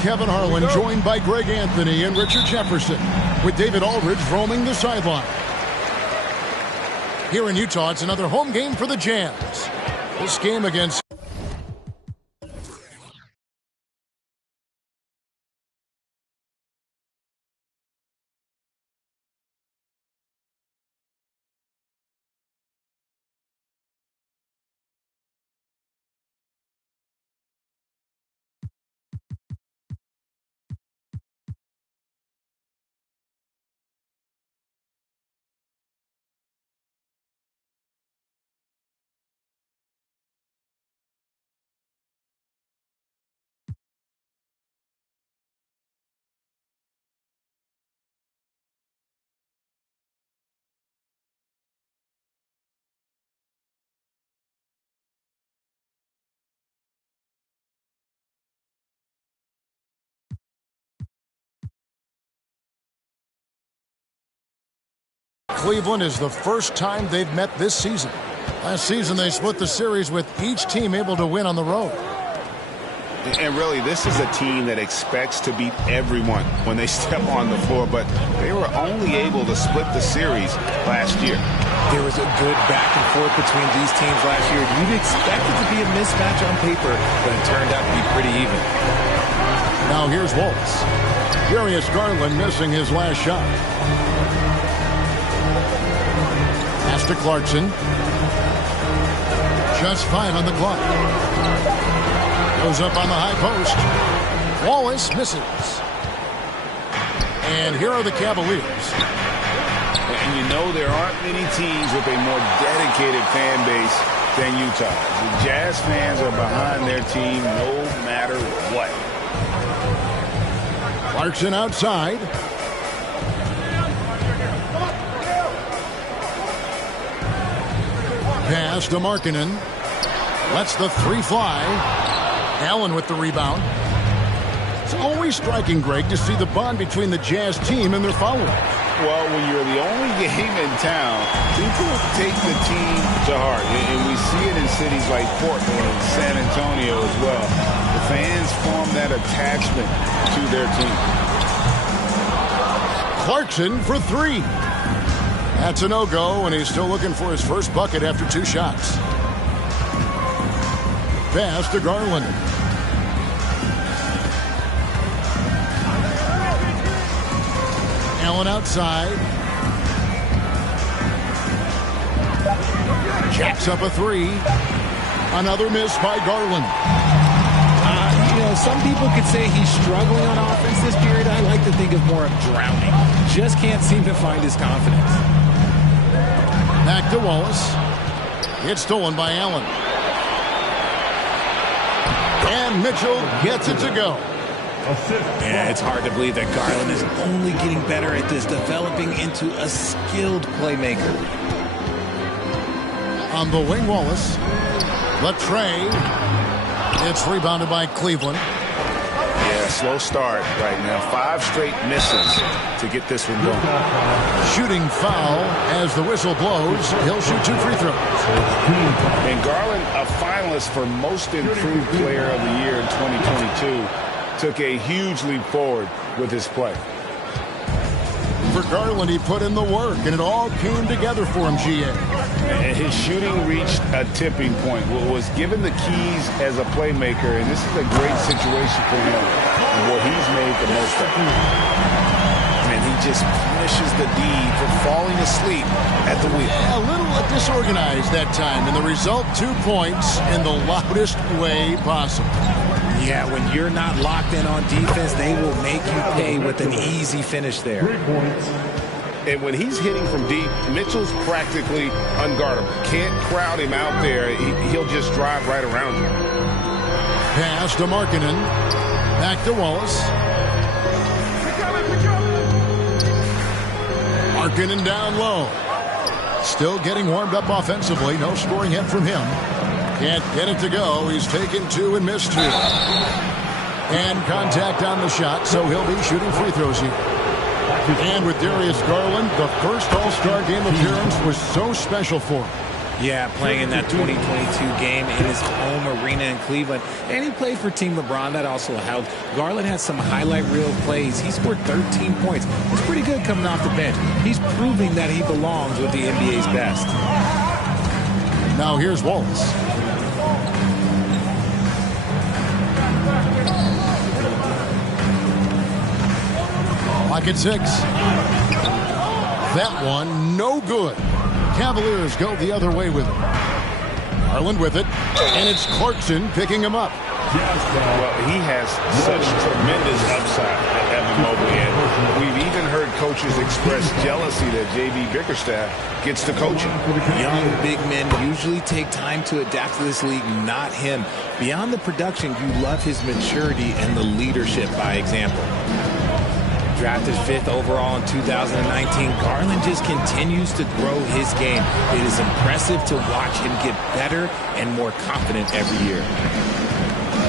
Kevin Harlan, joined by Greg Anthony and Richard Jefferson, with David Aldridge roaming the sideline. Here in Utah, it's another home game for the Jazz. This game against Cleveland is the first time they've met this season. Last season, they split the series with each team able to win on the road. And really, this is a team that expects to beat everyone when they step on the floor, but they were only able to split the series last year. There was a good back and forth between these teams last year. You'd expect it to be a mismatch on paper, but it turned out to be pretty even. Now here's Wallace. Darius Garland missing his last shot. Pass to Clarkson. Just 5 on the clock. Goes up on the high post. Wallace misses. And here are the Cavaliers. And you know there aren't many teams with a more dedicated fan base than Utah. The Jazz fans are behind their team no matter what. Clarkson outside. Pass to Markkanen. Lets the 3 fly. Allen with the rebound. It's always striking, Greg, to see the bond between the Jazz team and their followers. Well, when you're the only game in town, people take the team to heart. And we see it in cities like Portland and San Antonio as well. The fans form that attachment to their team. Clarkson for 3. That's a no-go, and he's still looking for his first bucket after 2 shots. Pass to Garland. Allen outside. Jacks up a 3. Another miss by Garland. Some people could say he's struggling on offense this period. I like to think of more of drowning. Just can't seem to find his confidence. Back to Wallace. It's stolen by Allen. And Mitchell gets it to go. Yeah, it's hard to believe that Garland is only getting better at this, developing into a skilled playmaker. On the wing, Wallace. Latrey. It's rebounded by Cleveland. Yeah, slow start right now. 5 straight misses to get this one going. Shooting foul as the whistle blows. He'll shoot 2 free throws. And Garland, a finalist for Most Improved Player of the Year in 2022, took a huge leap forward with his play. For Garland, he put in the work, and it all came together for him, GA. And his shooting reached a tipping point. Was given the keys as a playmaker, and this is a great situation for him, where he's made the most of it. And he just punishes the D for falling asleep at the wheel. A little disorganized that time, and the result, 2 points in the loudest way possible. Yeah, when you're not locked in on defense, they will make you pay with an easy finish there. 3 points. And when he's hitting from deep, Mitchell's practically unguardable. Can't crowd him out there. He'll just drive right around you. Pass to Markkanen. Back to Wallace. Markkanen down low. Still getting warmed up offensively. No scoring hit from him. Can't get it to go. He's taken 2 and missed 2. And contact on the shot, so he'll be shooting free throws here. And with Darius Garland, the first All-Star game appearance was so special for him. Yeah, playing in that 2022 game in his home arena in Cleveland. And he played for Team LeBron. That also helped. Garland had some highlight reel plays. He scored 13 points. He's pretty good coming off the bench. He's proving that he belongs with the NBA's best. Now here's Waltz. Clock at 6. That one, no good. Cavaliers go the other way with it. Garland with it, and it's Clarkson picking him up. Well, he has such tremendous upside, Evan Mobley, and we've even heard coaches express jealousy that J.B. Bickerstaff gets to coaching. Young big men usually take time to adapt to this league, not him. Beyond the production, you love his maturity and the leadership by example. Drafted 5th overall in 2019, Garland just continues to grow his game. It is impressive to watch him get better and more confident every year.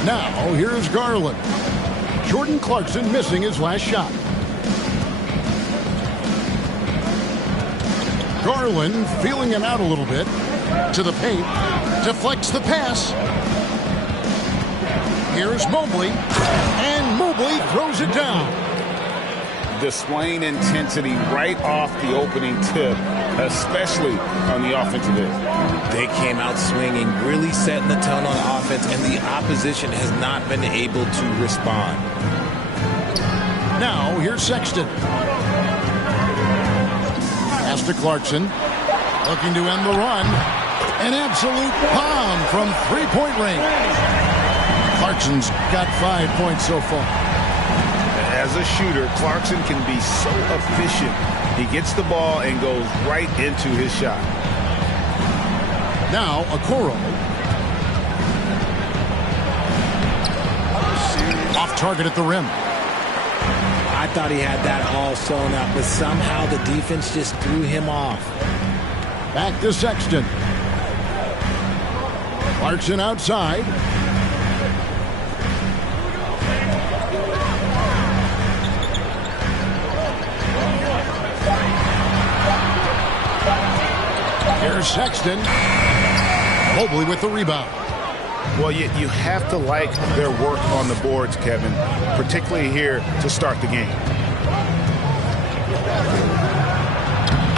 Now, here's Garland. Jordan Clarkson missing his last shot. Garland feeling him out a little bit. To the paint. Deflects the pass. Here's Mobley. And Mobley throws it down. Displaying intensity right off the opening tip, especially on the offensive end. They came out swinging, really setting the tone on offense, and the opposition has not been able to respond. Now, here's Sexton. Pass to Clarkson. Looking to end the run. An absolute bomb from three-point range. Clarkson's got 5 points so far. As a shooter, Clarkson can be so efficient. He gets the ball and goes right into his shot. Now, Okoro. Off target at the rim. I thought he had that all sewn up, but somehow the defense just threw him off. Back to Sexton. Clarkson outside. Here's Sexton. Mobley with the rebound. Well, you have to like their work on the boards, Kevin, particularly here to start the game.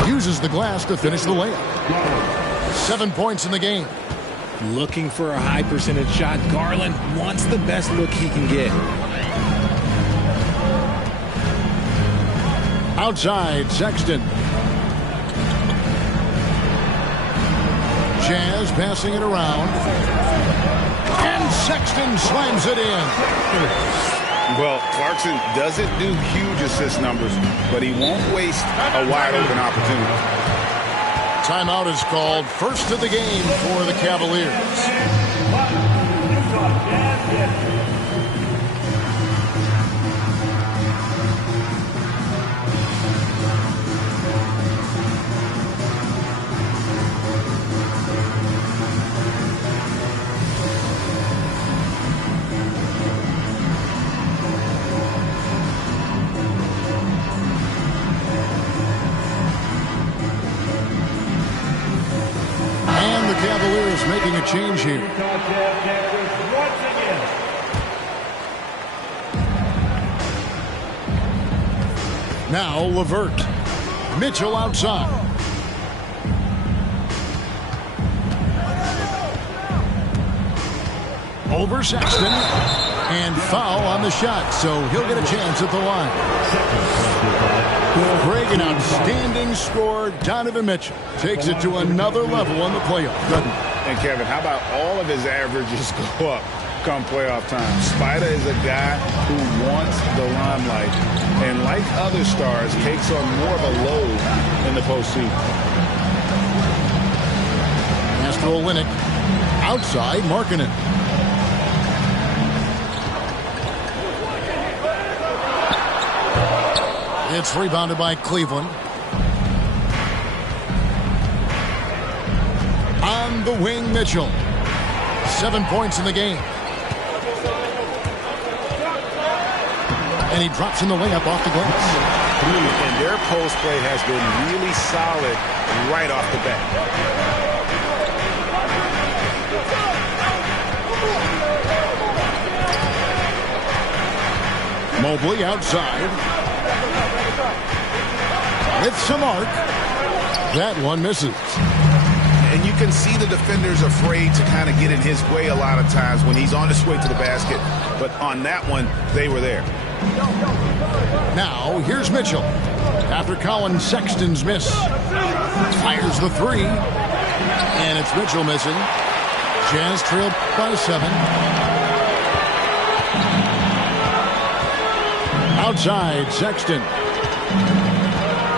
Uses the glass to finish the layup. 7 points in the game. Looking for a high percentage shot. Garland wants the best look he can get. Outside, Sexton. Jazz passing it around. And Sexton slams it in. Well, Clarkson doesn't do huge assist numbers, but he won't waste a wide open opportunity. Timeout is called. First of the game for the Cavaliers. Cavaliers making a change here. Now LeVert. Mitchell outside. Over Sexton. And foul on the shot, so he'll get a chance at the line. Greg, an outstanding scorer. Donovan Mitchell takes it to another level on the playoff. And Kevin, how about all of his averages go up come playoff time? Spider is a guy who wants the limelight, and like other stars, takes on more of a load in the postseason. Pass to Olynyk. Outside, Markkanen. It's rebounded by Cleveland. On the wing, Mitchell. 7 points in the game. And he drops in the layup off the glass. And their post play has been really solid right off the bat. Mobley outside. With some arc. That one misses. And you can see the defenders afraid to kind of get in his way a lot of times when he's on his way to the basket. But on that one, they were there. Now, here's Mitchell. After Colin Sexton's miss. Fires the three. And it's Mitchell missing. Jazz trailed by 7. Outside, Sexton.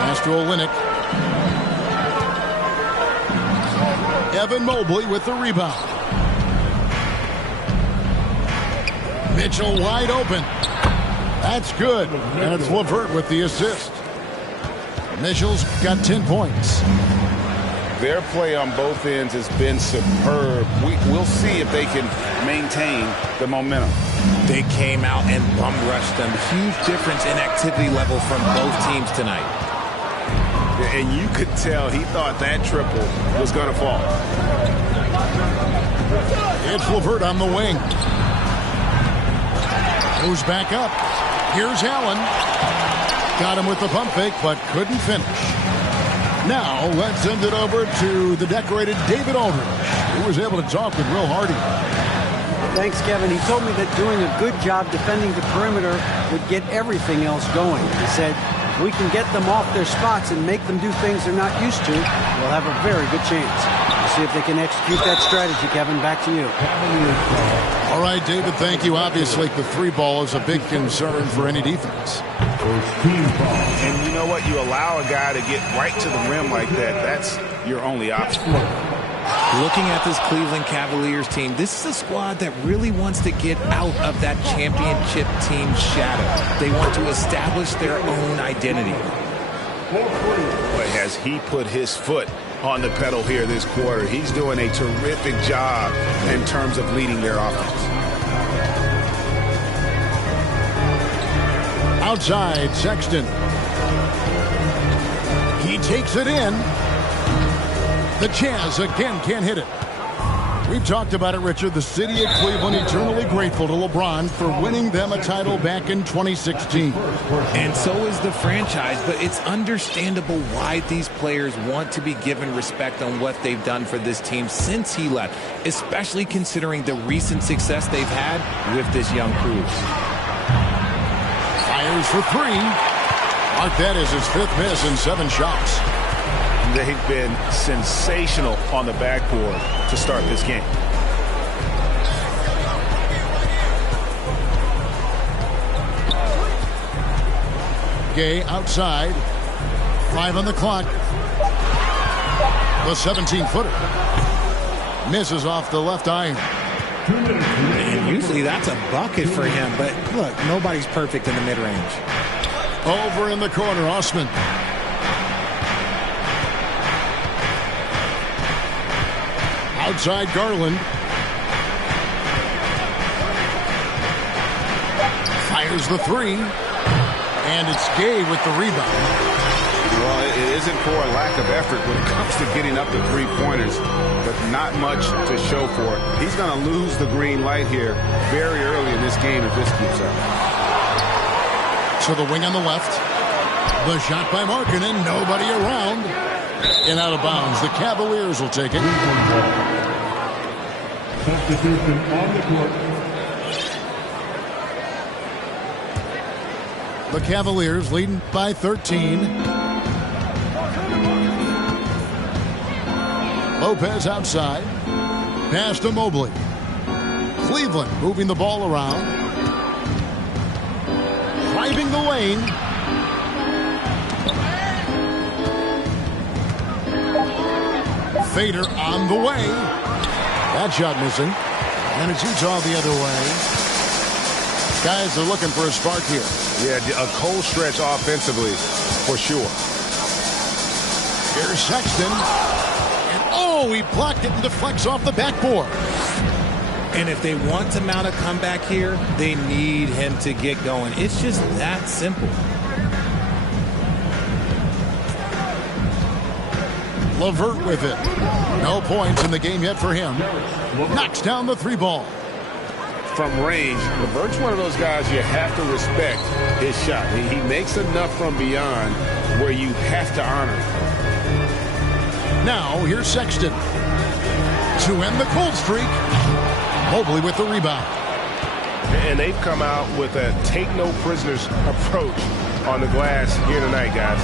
Pass to Olynyk. Evan Mobley with the rebound. Mitchell wide open. That's good. And it's LeVert with the assist. Mitchell's got 10 points. Their play on both ends has been superb. We'll see if they can maintain the momentum. They came out and bum rushed them. Huge difference in activity level from both teams tonight. And you could tell he thought that triple was going to fall. It's LeVert on the wing. Goes back up. Here's Allen. Got him with the pump fake, but couldn't finish. Now, let's send it over to the decorated David Aldridge, who was able to talk with Will Hardy. Thanks, Kevin. He told me that doing a good job defending the perimeter would get everything else going. He said, if we can get them off their spots and make them do things they're not used to, we'll have a very good chance. We'll see if they can execute that strategy, Kevin. Back to you. All right, David, thank you. Obviously, the three ball is a big concern for any defense. And you know what? You allow a guy to get right to the rim like that. That's your only option. Looking at this Cleveland Cavaliers team, this is a squad that really wants to get out of that championship team shadow. They want to establish their own identity. But has he put his foot on the pedal here this quarter? He's doing a terrific job in terms of leading their offense. Outside, Sexton. He takes it in. The Jazz again can't hit it. We've talked about it, Richard. The city of Cleveland eternally grateful to LeBron for winning them a title back in 2016. And so is the franchise, but it's understandable why these players want to be given respect on what they've done for this team since he left, especially considering the recent success they've had with this young crew. Fires for 3. Mark that as his 5th miss in 7 shots. They've been sensational on the backboard to start this game. Gay outside. 5 on the clock. The 17-footer. Misses off the left iron. And usually that's a bucket for him, but look, nobody's perfect in the mid-range. Over in the corner, Osman. Outside Garland. Fires the 3. And it's Gay with the rebound. Well, it isn't for a lack of effort when it comes to getting up the three-pointers, but not much to show for it. He's going to lose the green light here very early in this game if this keeps up. So the wing on the left. The shot by Markkanen. Nobody around. And out of bounds. The Cavaliers will take it. Substitution on the court. The Cavaliers leading by 13. Lopez outside. Pass to Mobley. Cleveland moving the ball around. Driving the lane. Fader on the way. That shot missing. And it's Utah the other way. Guys are looking for a spark here. Yeah, a cold stretch offensively for sure. Here's Sexton. And oh, he blocked it and deflects off the backboard. And if they want to mount a comeback here, they need him to get going. It's just that simple. LeVert with it. No points in the game yet for him. Knocks down the 3 ball. from range. LeVert's one of those guys you have to respect his shot. He makes enough from beyond where you have to honor him. Now, here's Sexton to end the cold streak. Mobley with the rebound. And they've come out with a take-no-prisoners approach on the glass here tonight, guys.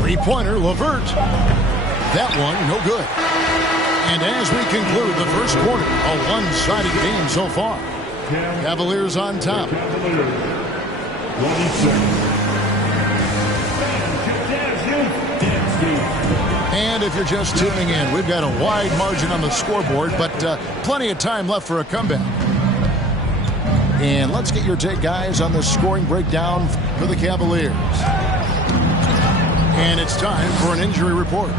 Three-pointer, LeVert. That one, no good. And as we conclude the first quarter, a one-sided game so far. Cavaliers on top. And if you're just tuning in, we've got a wide margin on the scoreboard, but plenty of time left for a comeback. And let's get your take, guys, on the scoring breakdown for the Cavaliers. And it's time for an injury report.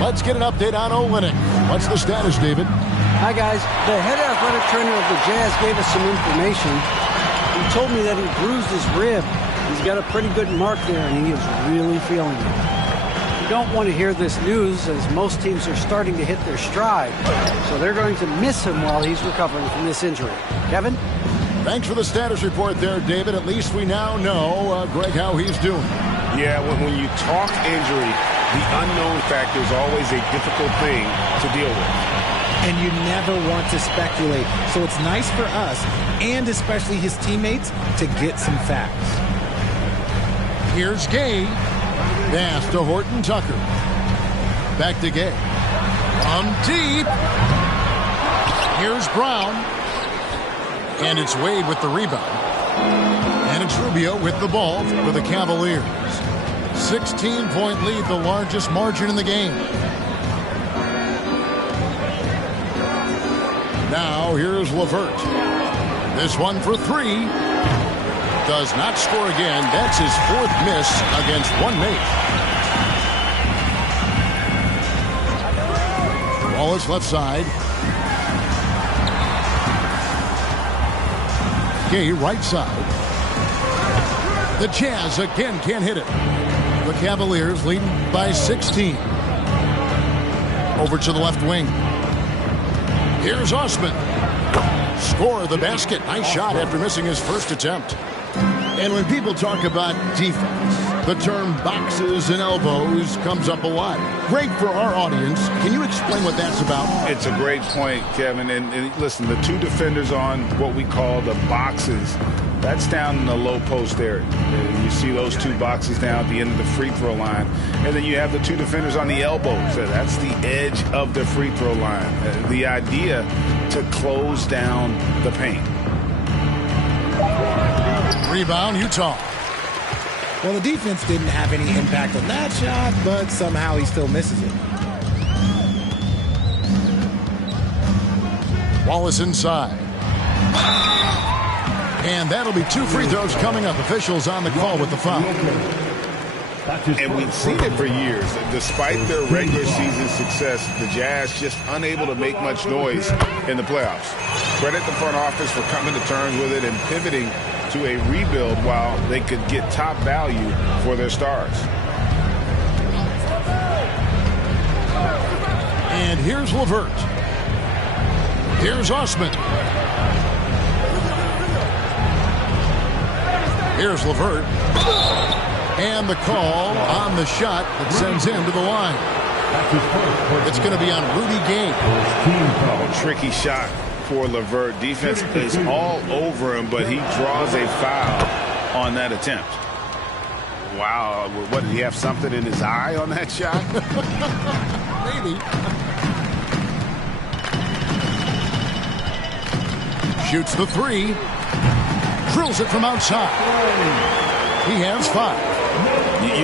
Let's get an update on Olynyk. What's the status, David? Hi, guys. The head athletic trainer of the Jazz gave us some information. He told me that he bruised his rib. He's got a pretty good mark there, and he is really feeling it. You don't want to hear this news, as most teams are starting to hit their stride. So they're going to miss him while he's recovering from this injury. Kevin? Thanks for the status report there, David. At least we now know, Greg, how he's doing. Yeah, when you talk injury, the unknown factor is always a difficult thing to deal with. And you never want to speculate. So it's nice for us, and especially his teammates, to get some facts. Here's Gay. Pass to Horton Tucker. Back to Gay. From deep. Here's Brown. And it's Wade with the rebound. And it's Rubio with the ball for the Cavaliers. 16-point lead, the largest margin in the game. Now here's LeVert. This one for three. Does not score again. That's his fourth miss against one mate. Wallace left side. Gay right side. The Jazz again can't hit it. The Cavaliers leading by 16. Over to the left wing. Here's Osman. Score the basket. Nice shot after missing his first attempt. And when people talk about defense, the term boxes and elbows comes up a lot. Great for our audience. Can you explain what that's about? It's a great point, Kevin. And listen, the two defenders on what we call the boxes, that's down in the low post area. You see those two boxes down at the end of the free throw line. And then you have the two defenders on the elbows. So that's the edge of the free throw line. The idea to close down the paint. Rebound, Utah. Well, the defense didn't have any impact on that shot, but somehow he still misses it. Wallace inside. And that'll be two free throws coming up. Officials on the call with the foul. And we've seen it for years. Despite their regular season success, the Jazz just unable to make much noise in the playoffs. Credit the front office for coming to terms with it and pivoting to a rebuild while they could get top value for their stars. And here's LeVert. Here's Osman. Here's LeVert. And the call on the shot that sends him to the line. It's going to be on Rudy Gay. A tricky shot for LeVert. Defense is all over him, but he draws a foul on that attempt. Wow. What, did he have something in his eye on that shot? Maybe. Shoots the three. Drills it from outside. He has 5.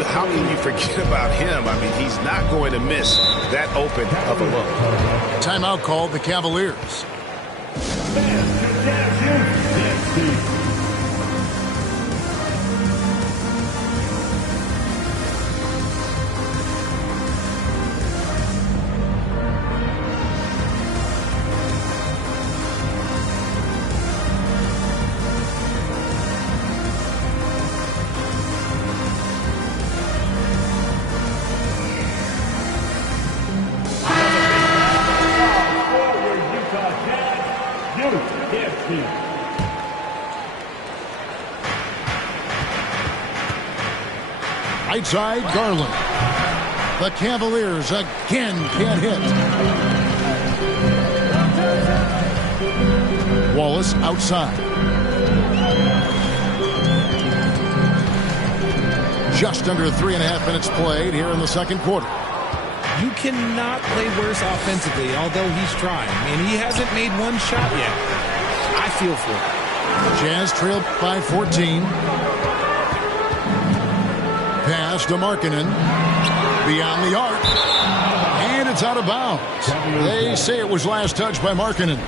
How can you forget about him? I mean, he's not going to miss that open of a look. Timeout called the Cavaliers. Right side, Garland. The Cavaliers again can't hit. Wallace outside. Just under 3.5 minutes played here in the second quarter. You cannot play worse offensively, although he's trying. And he hasn't made one shot yet. I feel for him. Jazz trailed by 14. Pass to Markkanen. Beyond the arc. And it's out of bounds. They say it was last touched by Markkanen.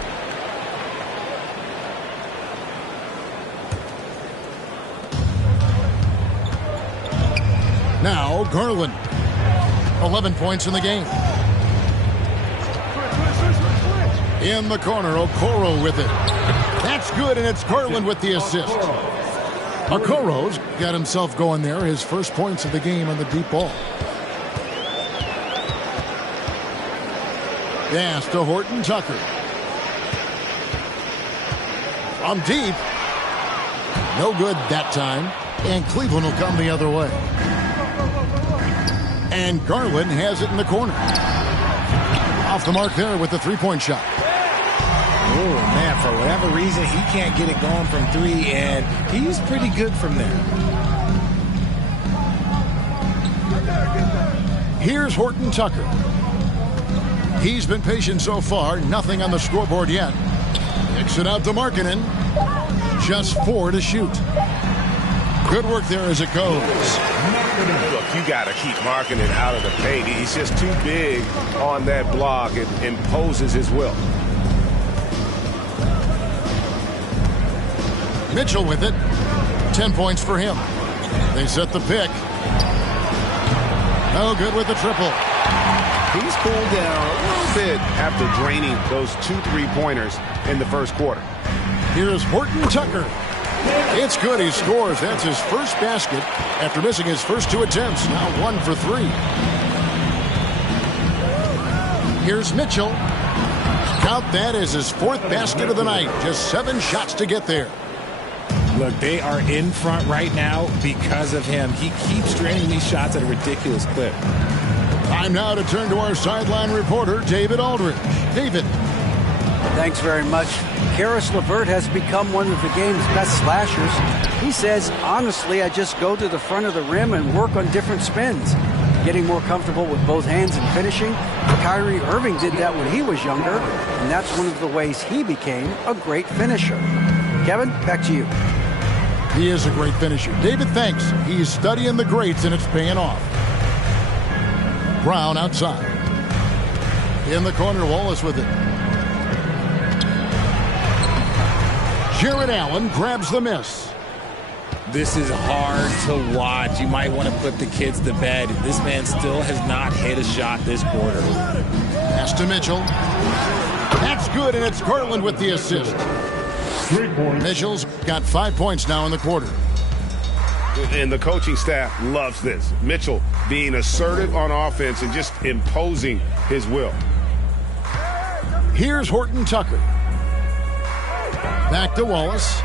Now Garland. 11 points in the game. In the corner, Okoro with it. That's good, and it's Garland with the assist. Okoro's got himself going there. His first points of the game on the deep ball. Pass to Horton Tucker. From deep. No good that time. And Cleveland will come the other way. And Garland has it in the corner. Off the mark there with the three-point shot. Oh, man, for whatever reason, he can't get it going from three, and he's pretty good from there. Here's Horton Tucker. He's been patient so far. Nothing on the scoreboard yet. Kicks it out to Markkanen. Just 4 to shoot. Good work there as it goes. Look, you got to keep Markkanen out of the paint. He's just too big on that block. It imposes his will. Mitchell with it. 10 points for him. They set the pick. No good with the triple. He's cooled down a little bit after draining those 2 3-pointers in the first quarter. Here's Horton Tucker. It's good. He scores. That's his first basket after missing his first 2 attempts. Now 1 for 3. Here's Mitchell. Count that as his 4th basket of the night. Just 7 shots to get there. Look, they are in front right now because of him. He keeps draining these shots at a ridiculous clip. Time now to turn to our sideline reporter, David Aldridge. David. Thanks very much. Karis LeVert has become one of the game's best slashers. He says, honestly, I just go to the front of the rim and work on different spins. Getting more comfortable with both hands and finishing. Kyrie Irving did that when he was younger, and that's one of the ways he became a great finisher. Kevin, back to you. He is a great finisher. David, thanks. He's studying the greats, and it's paying off. Brown outside. In the corner, Wallace with it. Jared Allen grabs the miss. This is hard to watch. You might want to put the kids to bed. This man still has not hit a shot this quarter. Pass to Mitchell. That's good, and it's Garland with the assist. Mitchell's got 5 points now in the quarter. And the coaching staff loves this. Mitchell being assertive on offense and just imposing his will. Here's Horton Tucker. Back to Wallace.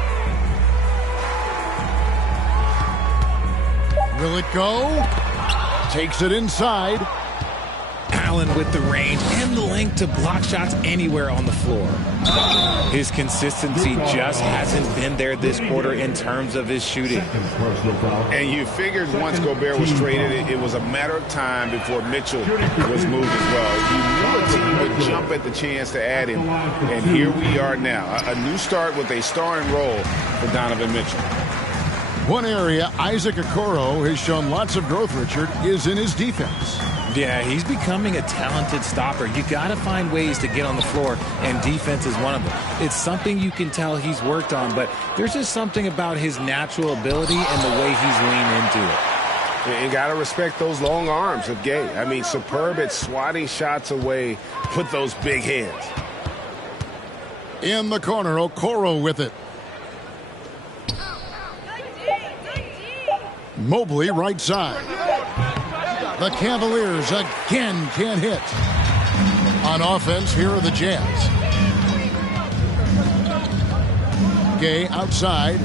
Will it go? Takes it inside. Allen with the range and the length to block shots anywhere on the floor. His consistency just hasn't been there this quarter in terms of his shooting. And you figured once Gobert was traded, it was a matter of time before Mitchell was moved as well. You knew a team would jump at the chance to add him, and here we are now. A new start with a starring role for Donovan Mitchell. One area Isaac Okoro has shown lots of growth, Richard, is in his defense. Yeah, he's becoming a talented stopper. You got to find ways to get on the floor, and defense is one of them. It's something you can tell he's worked on, but there's just something about his natural ability and the way he's leaned into it. And got to respect those long arms of Gay. I mean, superb at swatting shots away with those big hands. In the corner, Okoro with it. Mobley right side. The Cavaliers again can't hit. On offense, here are the Jazz. Gay outside.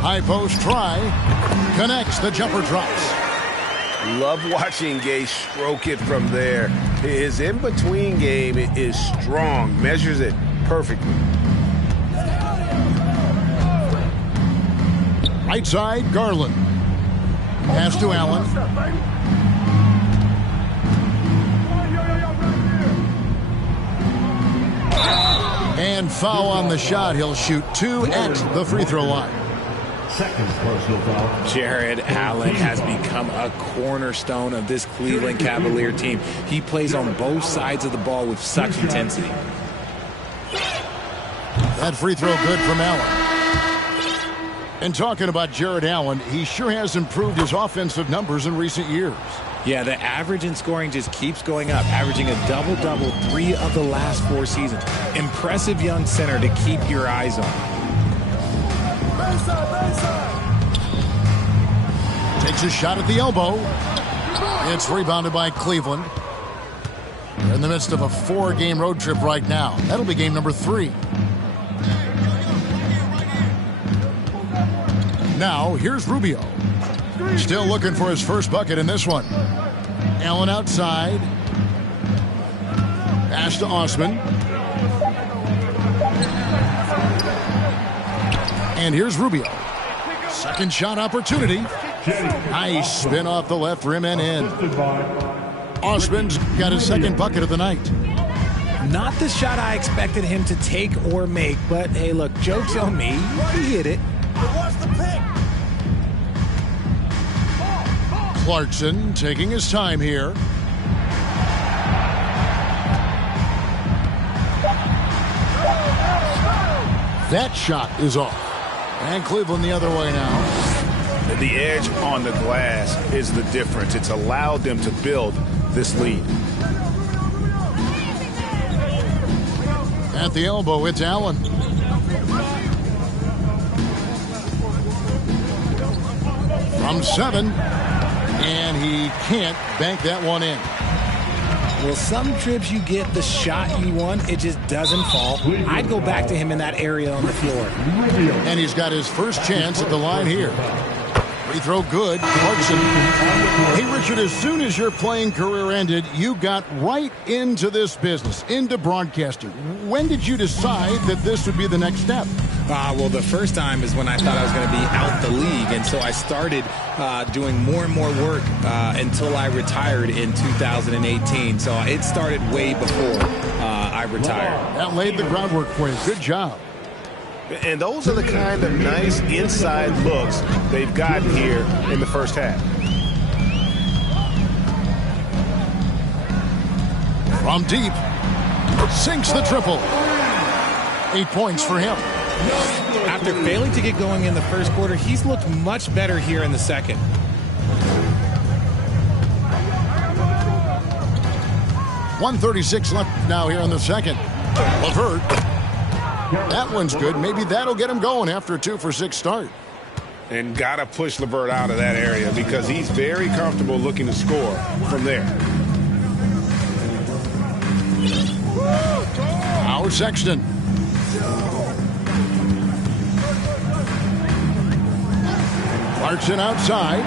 High post try. Connects. The jumper drops. Love watching Gay stroke it from there. His in-between game is strong. Measures it perfectly. Right side, Garland. Pass to Allen. And foul on the shot. He'll shoot 2 at the free throw line. Second personal foul. Jared Allen has become a cornerstone of this Cleveland Cavalier team. He plays on both sides of the ball with such intensity. That free throw good from Allen. And talking about Jared Allen, he sure has improved his offensive numbers in recent years. Yeah, the average in scoring just keeps going up, averaging a double-double 3 of the last 4 seasons. Impressive young center to keep your eyes on. Takes a shot at the elbow. It's rebounded by Cleveland. They're in the midst of a 4-game road trip right now. That'll be game number 3. Now, here's Rubio. Still looking for his first bucket in this one. Allen outside. Pass to Osman. And here's Rubio. Second shot opportunity. Nice spin off the left rim and in. Osman's got his second bucket of the night. Not the shot I expected him to take or make, but hey, look, joke's on me. He hit it. Clarkson taking his time here. That shot is off. And Cleveland the other way now. The edge on the glass is the difference. It's allowed them to build this lead. At the elbow, it's Allen. From 7. And he can't bank that one in. Well, some trips you get the shot you want, it just doesn't fall. I'd go back to him in that area on the floor. And he's got his first chance at the line here. Free throw good. Clarkson. Hey, Richard, as soon as your playing career ended, you got right into this business, into broadcasting. When did you decide that this would be the next step? Well, the first time is when I thought I was going to be out the league, and so I started doing more and more work until I retired in 2018. So it started way before I retired. That laid the groundwork for you. Good job. And those are the kind of nice inside looks they've gotten here in the first half. From deep. Sinks the triple. 8 points for him. After failing to get going in the first quarter, he's looked much better here in the second. .136 left now here in the second. LeVert. That one's good. Maybe that'll get him going after a 2-for-6 start. And got to push LeVert out of that area because he's very comfortable looking to score from there. Now Sexton. Clarkson outside.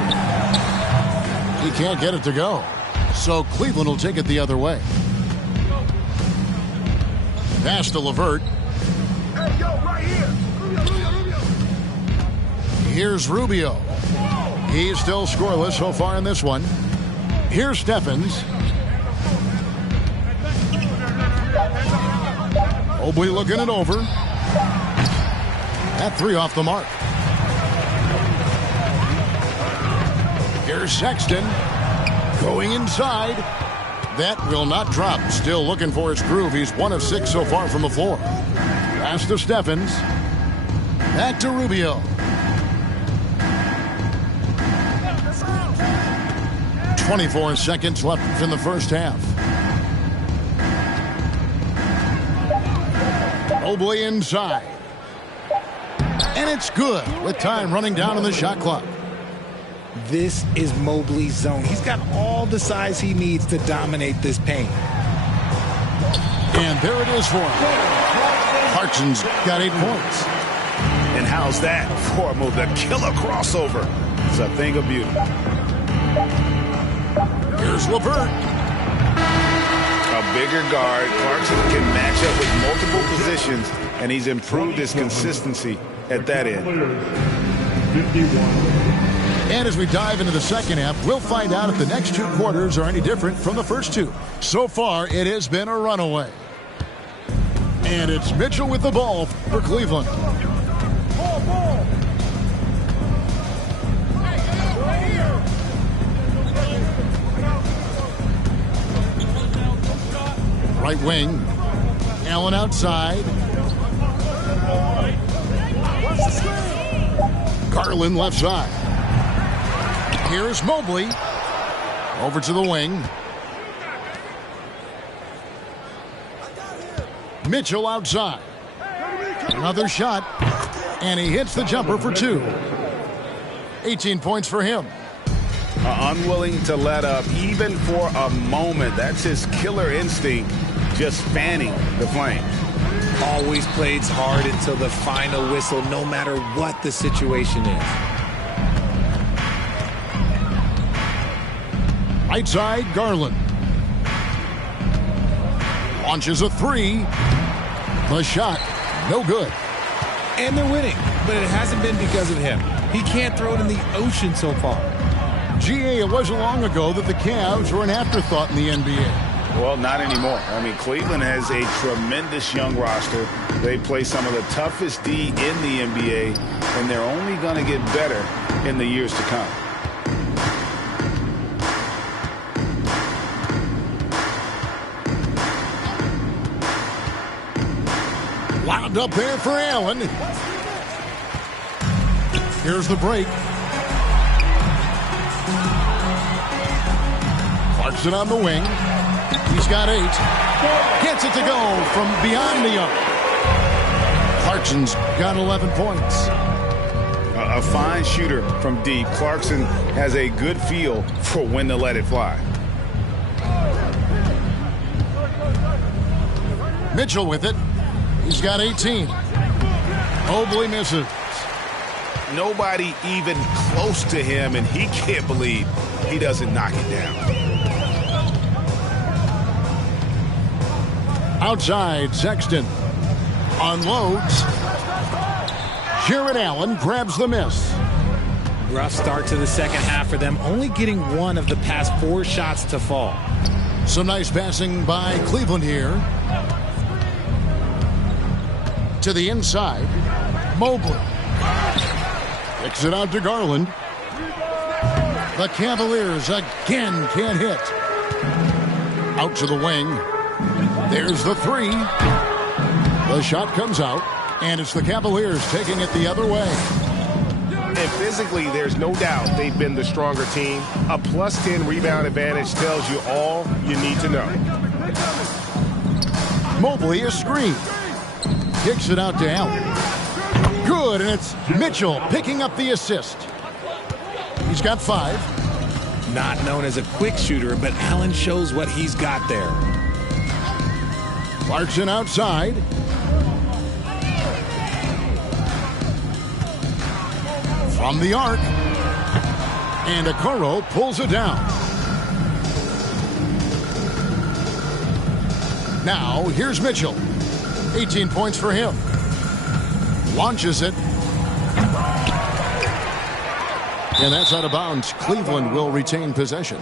He can't get it to go. So Cleveland will take it the other way. Pass to LeVert. Here's Rubio. He's still scoreless so far in this one. Here's Steffens. Mobley looking it over. That 3 off the mark. Here's Sexton. Going inside. That will not drop. Still looking for his groove. He's 1 of 6 so far from the floor. Pass to Steffens. Back to Rubio. 24 seconds left in the first half. Mobley inside. And it's good with time running down on the shot clock. This is Mobley's zone. He's got all the size he needs to dominate this paint. And there it is for him. Clarkson's got 8 points. And how's that for a move? The killer crossover. It's a thing of beauty. Here's LeVert. A bigger guard. Clarkson can match up with multiple positions, and he's improved his consistency at that end. 51. And as we dive into the second half, we'll find out if the next 2 quarters are any different from the first 2. So far, it has been a runaway. And it's Mitchell with the ball for Cleveland. Right wing. Allen outside. Garland left side. Here's Mobley. Over to the wing. Mitchell outside. Another shot. And he hits the jumper for 2. 18 points for him. Unwilling to let up even for a moment. That's his killer instinct, just fanning the flame. Always plays hard until the final whistle, no matter what the situation is. Right side, Garland. Launches a 3. The shot, no good. And they're winning, but it hasn't been because of him. He can't throw it in the ocean so far. GA, it wasn't long ago that the Cavs were an afterthought in the NBA. Well, not anymore. I mean, Cleveland has a tremendous young roster. They play some of the toughest D in the NBA, and they're only going to get better in the years to come. Wound up there for Allen. Here's the break. Clarkson on the wing. He's got 8. Gets it to go from beyond the arc. Clarkson's got 11 points. A fine shooter from deep. Clarkson has a good feel for when to let it fly. Mitchell with it. He's got 18. Mobley misses. Nobody even close to him, and he can't believe he doesn't knock it down. Outside, Sexton unloads. Jared Allen grabs the miss. Rough start to the second half for them, only getting 1 of the past 4 shots to fall. Some nice passing by Cleveland here. To the inside, Mobley. Kicks it out to Garland. The Cavaliers again can't hit. Out to the wing. There's the 3. The shot comes out, and it's the Cavaliers taking it the other way. And physically, there's no doubt they've been the stronger team. A +10 rebound advantage tells you all you need to know. Mobley a screen. Kicks it out to Allen. Good, and it's Mitchell picking up the assist. He's got 5. Not known as a quick shooter, but Allen shows what he's got there. Clarkson outside. From the arc. And Okoro pulls it down. Now, here's Mitchell. 18 points for him. Launches it. And that's out of bounds. Cleveland will retain possession.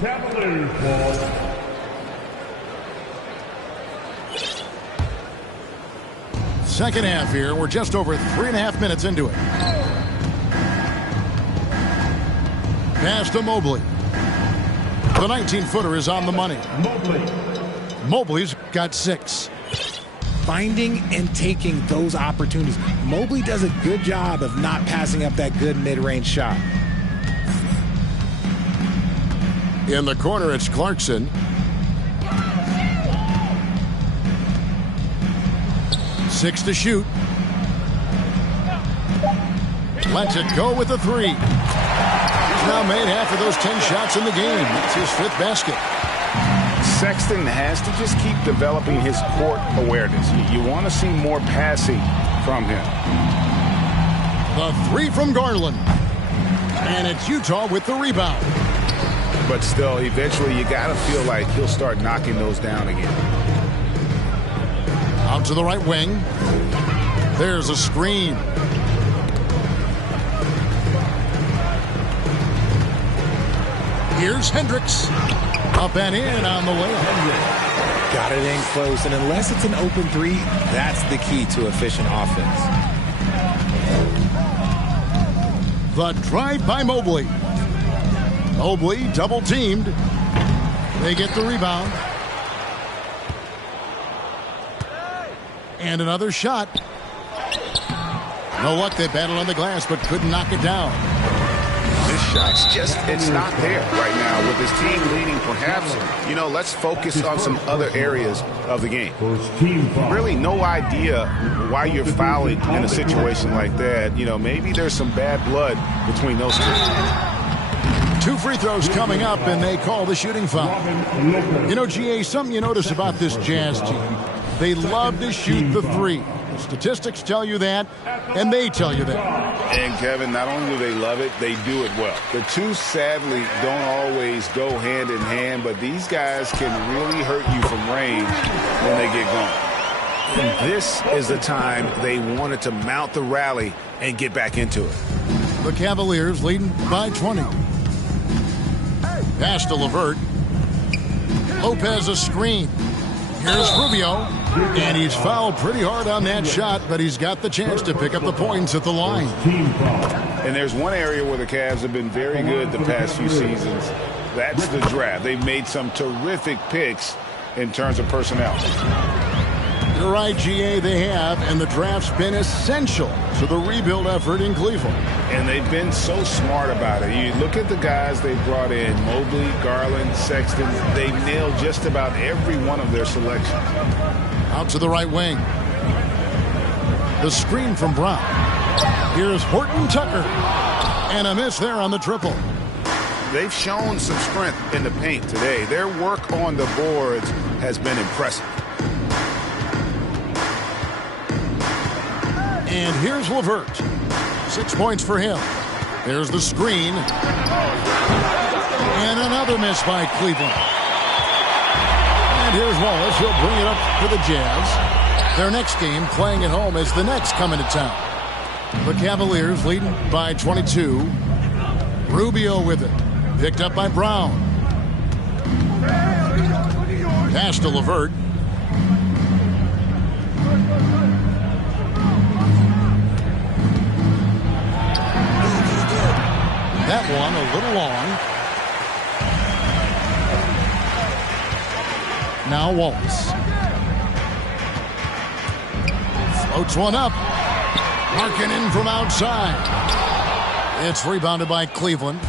Second half here. We're just over 3.5 minutes into it. Pass to Mobley. The 19-footer is on the money. Mobley's got 6. Finding and taking those opportunities. Mobley does a good job of not passing up that good mid-range shot. In the corner, it's Clarkson. 6 to shoot. Lets it go with the 3. He's now made half of those 10 shots in the game. It's his 5th basket. Sexton has to just keep developing his court awareness. You want to see more passing from him. The three from Garland. And it's Utah with the rebound. But still, eventually you got to feel like he'll start knocking those down again. Out to the right wing. There's a screen. Here's Hendricks. Up and in on the way. Hendricks. Got it in close, and unless it's an open three, that's the key to efficient offense. The drive by Mobley. Mobley double teamed. They get the rebound. And another shot. No luck. They battled on the glass but couldn't knock it down. This shot's just, it's not there right now with his team leading. Perhaps, let's focus on some other areas of the game. Really no idea why you're fouling in a situation like that. Maybe there's some bad blood between those two. 2 free throws coming up, and they call the shooting foul. GA, something you notice about this Jazz team, they love to shoot the three. The statistics tell you that, and they tell you that. And, Kevin, not only do they love it, they do it well. The two, sadly, don't always go hand in hand, but these guys can really hurt you from range when they get going. And this is the time they wanted to mount the rally and get back into it. The Cavaliers leading by 20. Pass to LeVert. Lopez a screen. Here's Rubio. And he's fouled pretty hard on that shot, but he's got the chance to pick up the points at the line. And there's one area where the Cavs have been very good the past few seasons. That's the draft. They've made some terrific picks in terms of personnel. You're right, GA, they have, and the draft's been essential to the rebuild effort in Cleveland. And they've been so smart about it. You look at the guys they brought in, Mobley, Garland, Sexton. They've nailed just about every one of their selections. Out to the right wing. The screen from Brown. Here's Horton Tucker. And a miss there on the triple. They've shown some strength in the paint today. Their work on the boards has been impressive. And here's LeVert. 6 points for him. There's the screen. And another miss by Cleveland. And here's Wallace. He'll bring it up for the Jazz. Their next game, playing at home, as the Nets come into town. The Cavaliers leading by 22. Rubio with it. Picked up by Brown. Pass to LeVert. That one a little long. Now Wallace. Floats one up. Markkanen from outside. It's rebounded by Cleveland.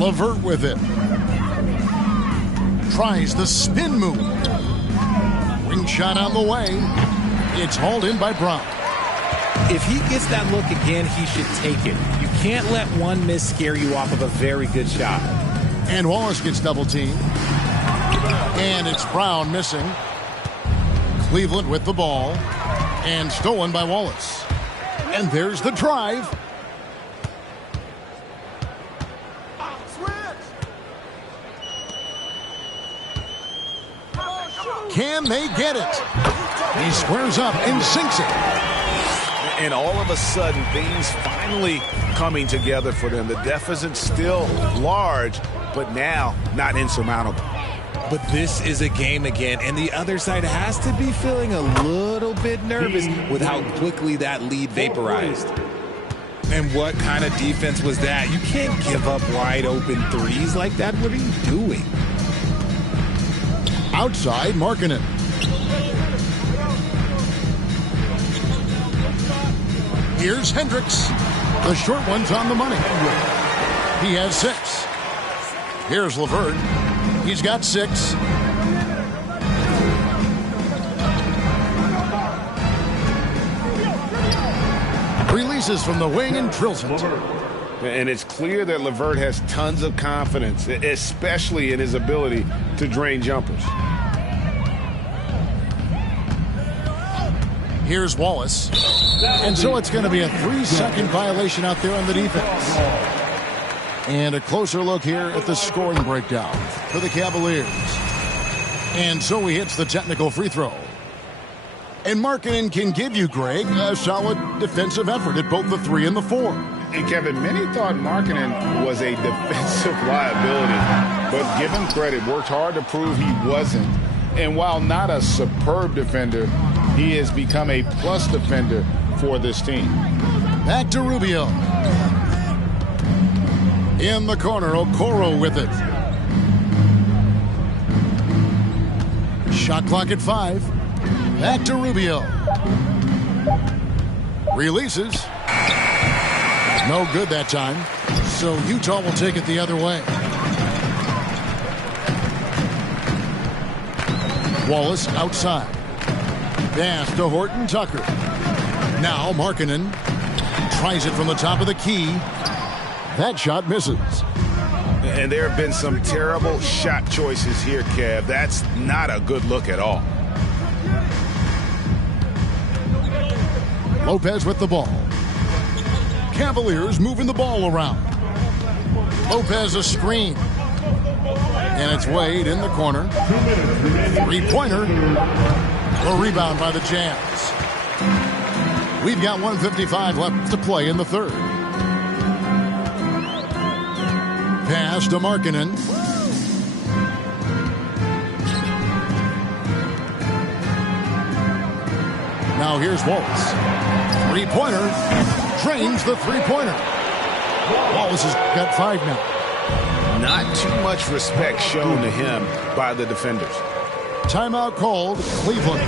LeVert with it. Tries the spin move. Wing shot on the way. It's hauled in by Brown. If he gets that look again, he should take it. You can't let one miss scare you off of a very good shot. And Wallace gets double teamed. And it's Brown missing. Cleveland with the ball. And stolen by Wallace. And there's the drive. Can they get it? He squares up and sinks it. And all of a sudden, things finally coming together for them. The deficit's still large, but now not insurmountable. But this is a game again, and the other side has to be feeling a little bit nervous with how quickly that lead vaporized. And what kind of defense was that? You can't give up wide open threes like that. What are you doing? Outside, Markkanen. Here's Hendricks. The short one's on the money. He has 6. Here's LeVert. He's got 6. Releases from the wing and drills it. And it's clear that LeVert has tons of confidence, especially in his ability to drain jumpers. Here's Wallace. And so it's going to be a 3-second violation out there on the defense. And a closer look here at the scoring breakdown for the Cavaliers. And so he hits the technical free throw. And Markkanen can give you, Greg, a solid defensive effort at both the 3 and the 4. And Kevin, many thought Markkanen was a defensive liability, but give him credit, worked hard to prove he wasn't. And while not a superb defender, he has become a plus defender for this team. Back to Rubio. In the corner, Okoro with it. Shot clock at 5. Back to Rubio. Releases. No good that time. So Utah will take it the other way. Wallace outside. Pass to Horton Tucker. Now Markkanen tries it from the top of the key. That shot misses. And there have been some terrible shot choices here, Kev. That's not a good look at all. Lopez with the ball. Cavaliers moving the ball around. Lopez a screen. And it's Wade in the corner. 3-pointer. A rebound by the Jazz. We've got 1:55 left to play in the third. Pass to Markkanen. Now here's Wallace. 3-pointer. Drains the 3-pointer. Wallace has got 5 now. Not too much respect shown to him by the defenders. Timeout called, Cleveland.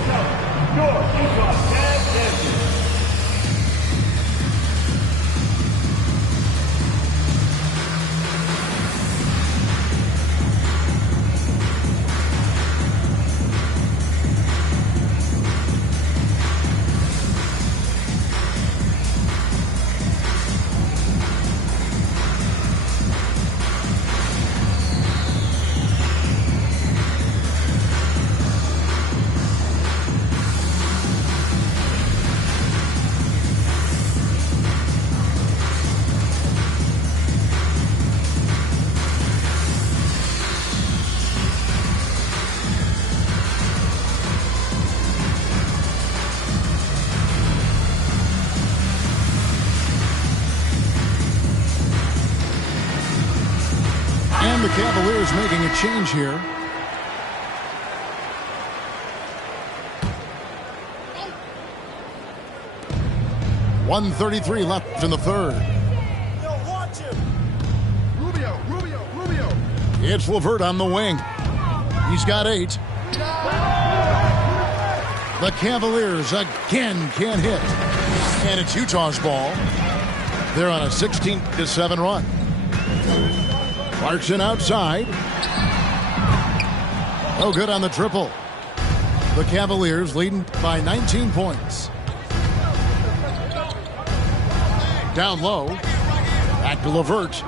The Cavaliers making a change here. .133 left in the third. Rubio. It's LeVert on the wing. He's got 8. The Cavaliers again can't hit. And it's Utah's ball. They're on a 16-7 run. Clarkson outside. No good on the triple. The Cavaliers leading by 19 points. Down low. Back to LeVert.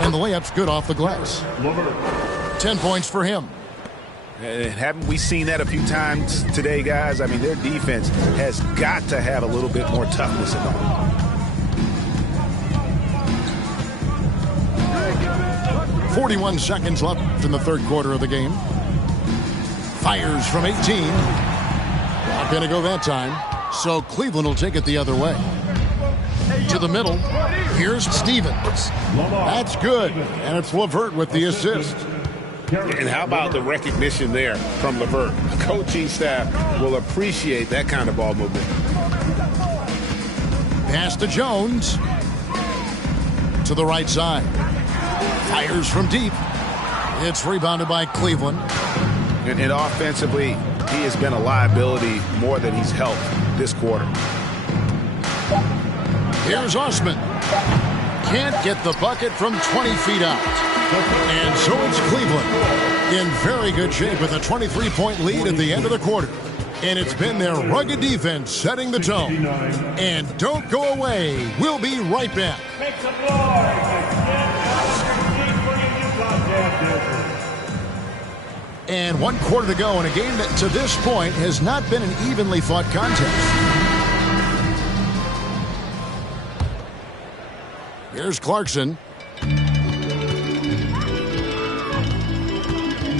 And the layup's good off the glass. 10 points for him. Haven't we seen that a few times today, guys? I mean, their defense has got to have a little bit more toughness about it. 41 seconds left in the third quarter of the game. Fires from 18. Not going to go that time. So Cleveland will take it the other way. To the middle. Here's Stevens. That's good. And it's LeVert with the assist. And how about the recognition there from LeVert? The coaching staff will appreciate that kind of ball movement. Pass to Jones. To the right side. Fires from deep. It's rebounded by Cleveland. And offensively, he has been a liability more than he's helped this quarter. Here's Osman. Can't get the bucket from 20 feet out. And so it's Cleveland in very good shape with a 23-point lead at the end of the quarter. And it's been their rugged defense setting the tone. And don't go away. We'll be right back. Make some noise. And 1 quarter to go in a game that to this point has not been an evenly fought contest. Here's Clarkson.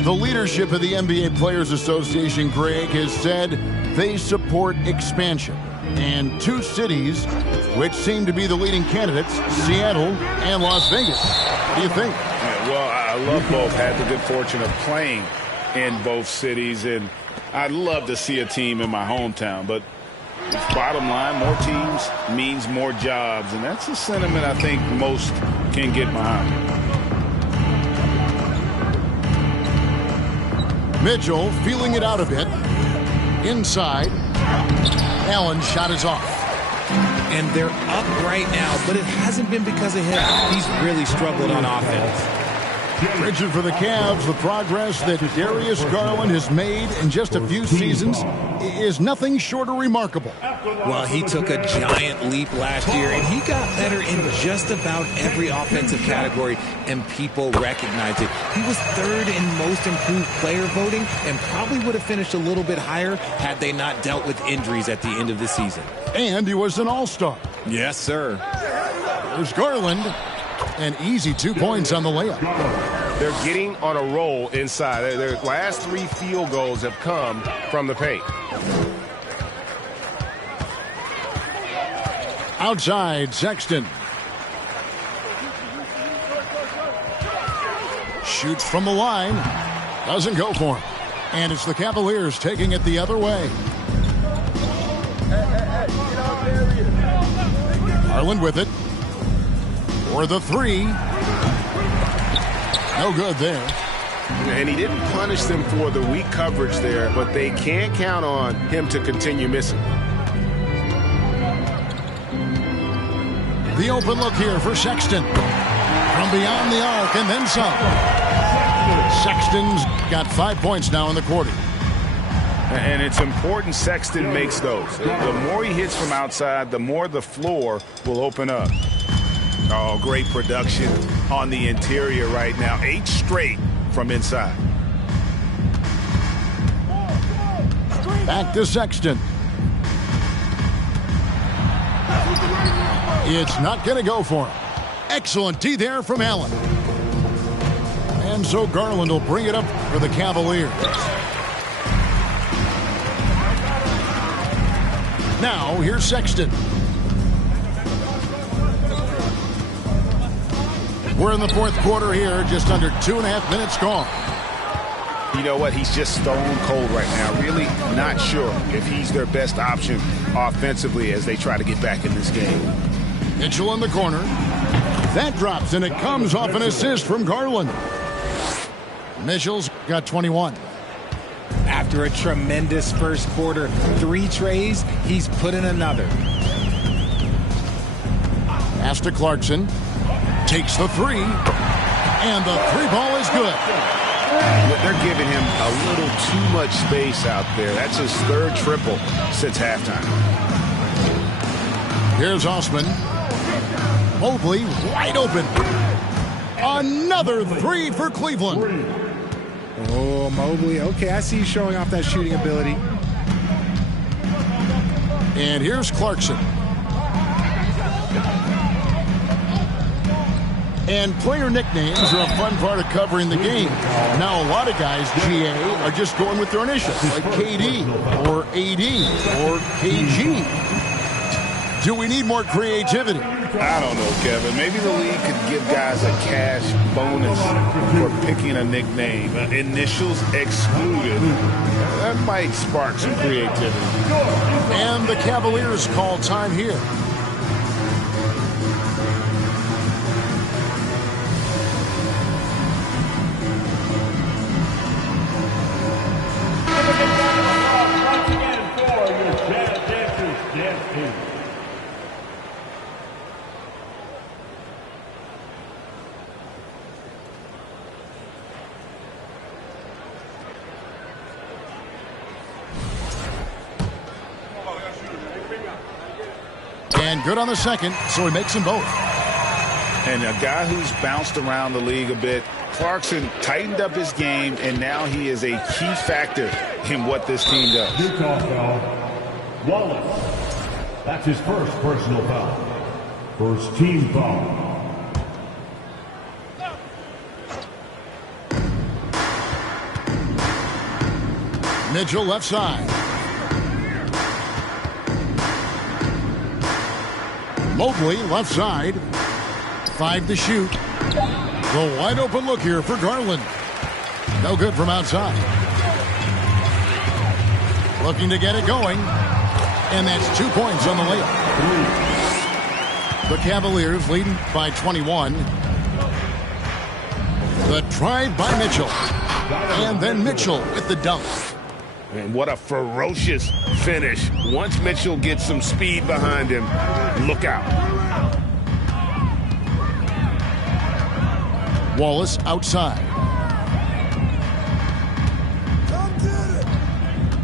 The leadership of the NBA Players Association, Greg, has said they support expansion. And 2 cities, which seem to be the leading candidates, Seattle and Las Vegas. What do you think? Yeah, well, I love both. Had the good fortune of playing in both cities, and I'd love to see a team in my hometown. But bottom line, more teams means more jobs, and that's a sentiment I think most can get behind. Mitchell feeling it out a bit. Inside. Allen's shot is off. And they're up right now, but it hasn't been because of him. He's really struggled on offense. Richard, for the Cavs, the progress that Darius Garland has made in just a few seasons is nothing short of remarkable. Well, he took a giant leap last year, and he got better in just about every offensive category, and people recognize it. He was 3rd in most improved player voting and probably would have finished a little bit higher had they not dealt with injuries at the end of the season. And he was an all-star. Yes, sir. There's Garland. An easy 2 points on the layup. They're getting on a roll inside. Their last 3 field goals have come from the paint. Outside, Sexton. Shoots from the line. Doesn't go for him. And it's the Cavaliers taking it the other way. Garland with it. For the 3. No good there. And he didn't punish them for the weak coverage there, but they can't count on him to continue missing. The open look here for Sexton. From beyond the arc and then some. Sexton's got 5 points now in the quarter. And it's important Sexton makes those. The more he hits from outside, the more the floor will open up. Oh, great production on the interior right now. 8 straight from inside. Back to Sexton. It's not going to go for him. Excellent D there from Allen. And so Garland will bring it up for the Cavaliers. Now, here's Sexton. We're in the 4th quarter here, just under 2.5 minutes gone. You know what? He's just stone cold right now. Really not sure if he's their best option offensively as they try to get back in this game. Mitchell in the corner. That drops, and it comes off an assist from Garland. Mitchell's got 21. After a tremendous first quarter, 3 trays, he's put in another. Pass to Clarkson. Takes the 3. And the 3-ball is good. They're giving him a little too much space out there. That's his 3rd triple since halftime. Here's Osman. Mobley wide open. Another 3 for Cleveland. Oh, Mobley. Okay, I see you showing off that shooting ability. And here's Clarkson. And player nicknames are a fun part of covering the game. Now, a lot of guys, GA, are just going with their initials, like KD or AD or KG. Do we need more creativity? I don't know, Kevin. Maybe the league could give guys a cash bonus for picking a nickname. Initials excluded. That might spark some creativity. And the Cavaliers call time here. And good on the second, so he makes them both. And a guy who's bounced around the league a bit, Clarkson tightened up his game, and now he is a key factor in what this team does. Utah foul. Wallace. That's his first personal foul. First team foul. Mitchell left side. Mobley left side. 5 to shoot. The wide open look here for Garland. No good from outside. Looking to get it going. And that's 2 points on the layup. The Cavaliers leading by 21. The drive by Mitchell. And then Mitchell with the dunk. And what a ferocious finish. Once Mitchell gets some speed behind him, look out. Wallace outside.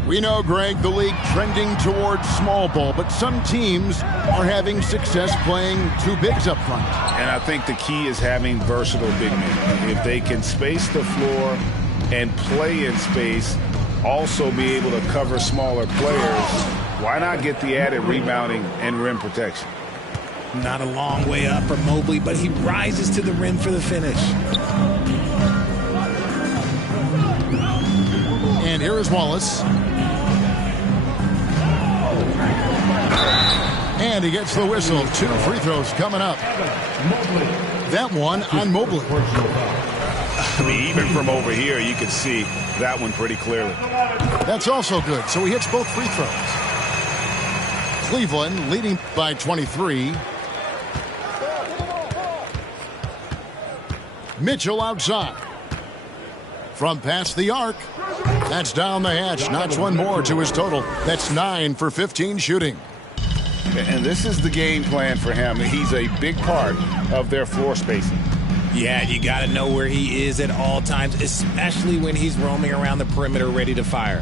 We know, Greg, the league trending towards small ball, but some teams are having success playing two bigs up front. And I think the key is having versatile big men. If they can space the floor and play in space, also be able to cover smaller players, why not get the added rebounding and rim protection? Not a long way up for Mobley, but he rises to the rim for the finish. And here is Wallace. And he gets the whistle. 2 free throws coming up. That one on Mobley. I mean, even from over here, you can see that one pretty clearly. That's also good. So he hits both free throws. Cleveland leading by 23. Mitchell outside. From past the arc. That's down the hatch. Notch one more to his total. That's 9 for 15 shooting. And this is the game plan for him. He's a big part of their floor spacing. Yeah, you got to know where he is at all times, especially when he's roaming around the perimeter ready to fire.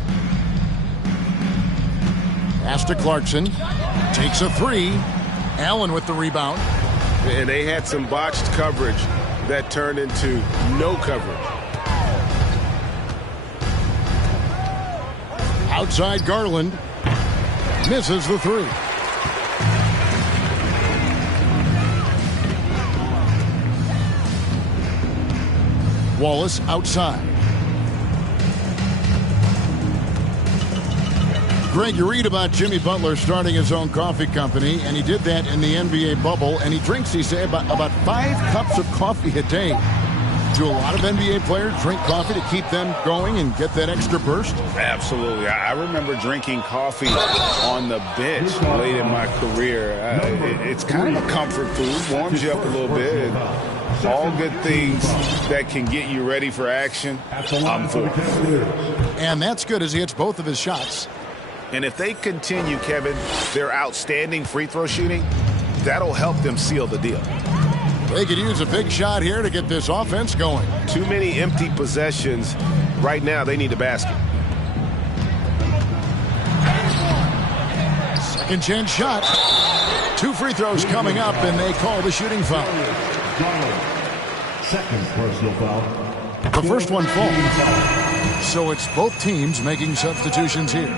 Pass to Clarkson. Takes a 3. Allen with the rebound. And they had some botched coverage that turned into no coverage. Outside Garland. Misses the 3. Wallace outside. Greg, you read about Jimmy Butler starting his own coffee company, and he did that in the NBA bubble, and he drinks, he said, about 5 cups of coffee a day. Do a lot of NBA players drink coffee to keep them going and get that extra burst? Absolutely. I remember drinking coffee on the bench late in my career. It's kind of a comfort food, warms you up a little bit. All good things that can get you ready for action, I'm for. And that's good as he hits both of his shots. And if they continue, Kevin, their outstanding free throw shooting, that'll help them seal the deal. They could use a big shot here to get this offense going. Too many empty possessions. Right now, they need a basket. Second chance shot. 2 free throws coming up, and they call the shooting foul. Second personal foul. The first one falls. So it's both teams making substitutions here.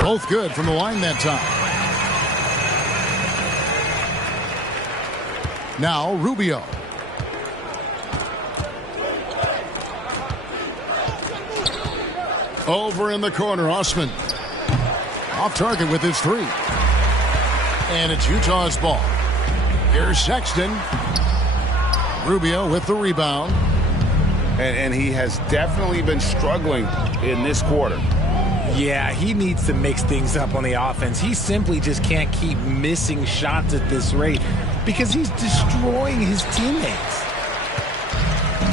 Both good from the line that time. Now Rubio. Over in the corner, Osman. Off target with his 3. And it's Utah's ball. Here's Sexton. Rubio with the rebound. And he has definitely been struggling in this quarter. Yeah, he needs to mix things up on the offense. He simply just can't keep missing shots at this rate because he's destroying his teammates.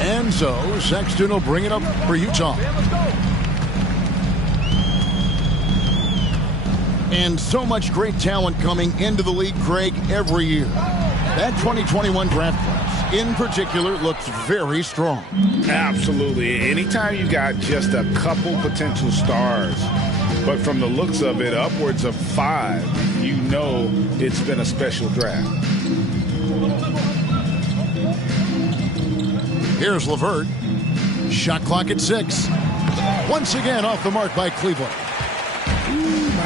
And so Sexton will bring it up for Utah. And so much great talent coming into the league, Craig, every year. That 2021 draft class, in particular, looks very strong. Absolutely. Anytime you got just a couple potential stars but from the looks of it, upwards of 5. You know it's been a special draft. Here's LeVert. Shot clock at 6. Once again off the mark by Cleveland.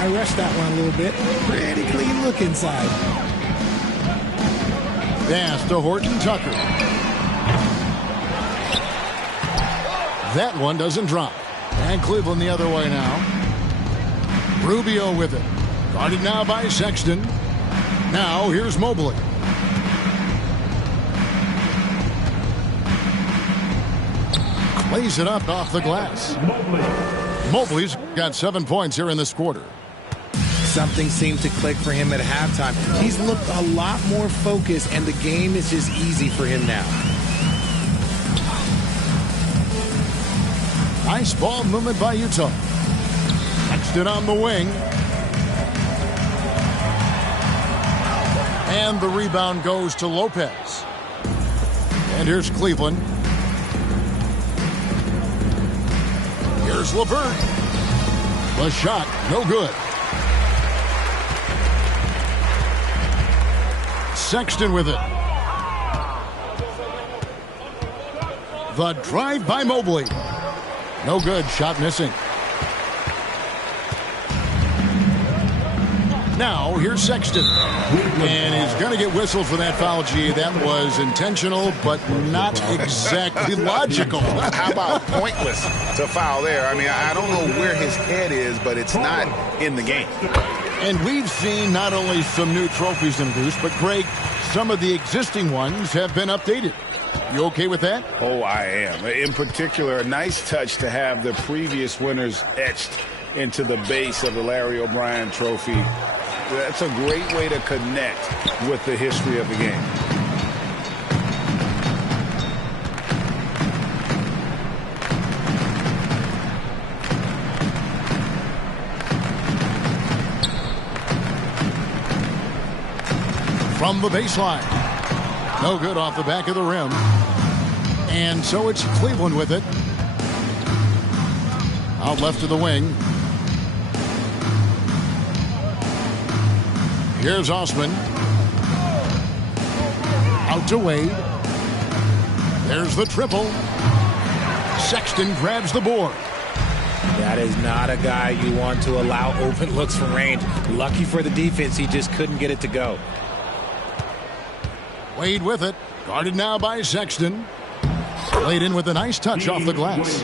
I rushed that one a little bit. Pretty clean look inside. Pass to Horton Tucker. That one doesn't drop. And Cleveland the other way now. Rubio with it. Guarded now by Sexton. Now here's Mobley. Lays it up off the glass. Mobley's got 7 points here in this quarter. Something seemed to click for him at halftime. He's looked a lot more focused, and the game is just easy for him now. Nice ball movement by Utah. Sexton on the wing. And the rebound goes to Lopez. And here's Cleveland. Here's LeVert. The shot, no good. Sexton with it. The drive by Mobley. No good, shot missing. Now, here's Sexton. And he's going to get whistled for that foul. Gee, that was intentional, but not exactly logical. How about pointless to foul there? I mean, I don't know where his head is, but it's not in the game. And we've seen not only some new trophies introduced, but, Craig, some of the existing ones have been updated. You okay with that? Oh, I am. In particular, a nice touch to have the previous winners etched into the base of the Larry O'Brien Trophy. That's a great way to connect with the history of the game. From the baseline. No good off the back of the rim. And so it's Cleveland with it. Out left to the wing. Here's Osman. Out to Wade. There's the triple. Sexton grabs the board. That is not a guy you want to allow open looks from range. Lucky for the defense, he just couldn't get it to go. Wade with it. Guarded now by Sexton. Played in with a nice touch off the glass.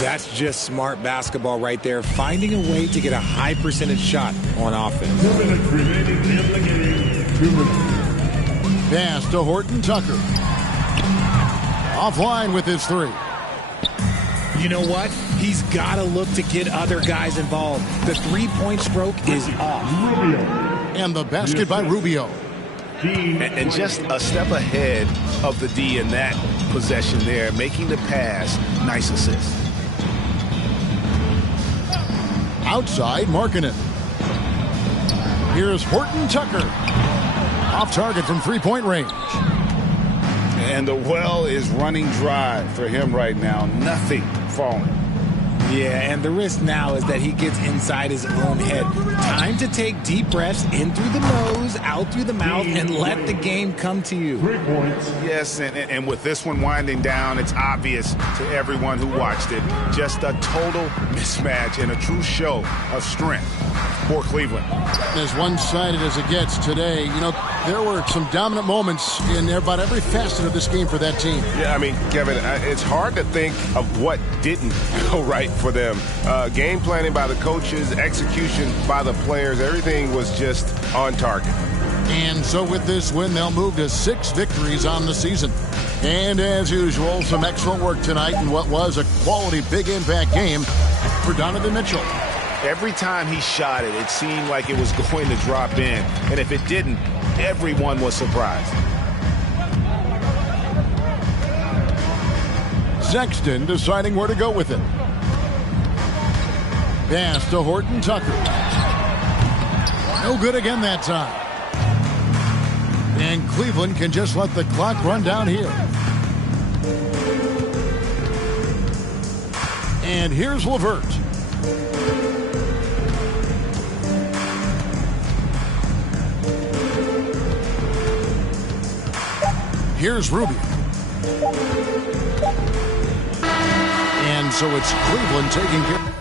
That's just smart basketball right there. Finding a way to get a high percentage shot on offense. 2 minutes remaining in the game. 2 minutes. Pass to Horton Tucker. Offline with his 3. You know what? He's got to look to get other guys involved. The three-point stroke is off. Rubio. And the basket by Rubio. And just a step ahead of the D in that possession there, making the pass. Nice assist. Outside, marking it. Here's Horton Tucker. Off target from three-point range. And the well is running dry for him right now. Nothing falling. Yeah, and the risk now is that he gets inside his own head. Time to take deep breaths in through the nose, out through the mouth, and let the game come to you. 3 points. Yes, and with this one winding down, it's obvious to everyone who watched it. Just a total mismatch and a true show of strength for Cleveland. As one-sided as it gets today, you know, there were some dominant moments in about every facet of this game for that team. Yeah, I mean, Kevin, it's hard to think of what didn't go right for them. Game planning by the coaches, execution by the players, everything was just on target. And so with this win, they'll move to 6 victories on the season. And as usual, some excellent work tonight in what was a quality big impact game for Donovan Mitchell. Every time he shot it, it seemed like it was going to drop in. And if it didn't, everyone was surprised. Sexton deciding where to go with it. Pass to Horton Tucker. No good again that time. And Cleveland can just let the clock run down here. And here's LeVert. Here's Rubio. And so it's Cleveland taking care.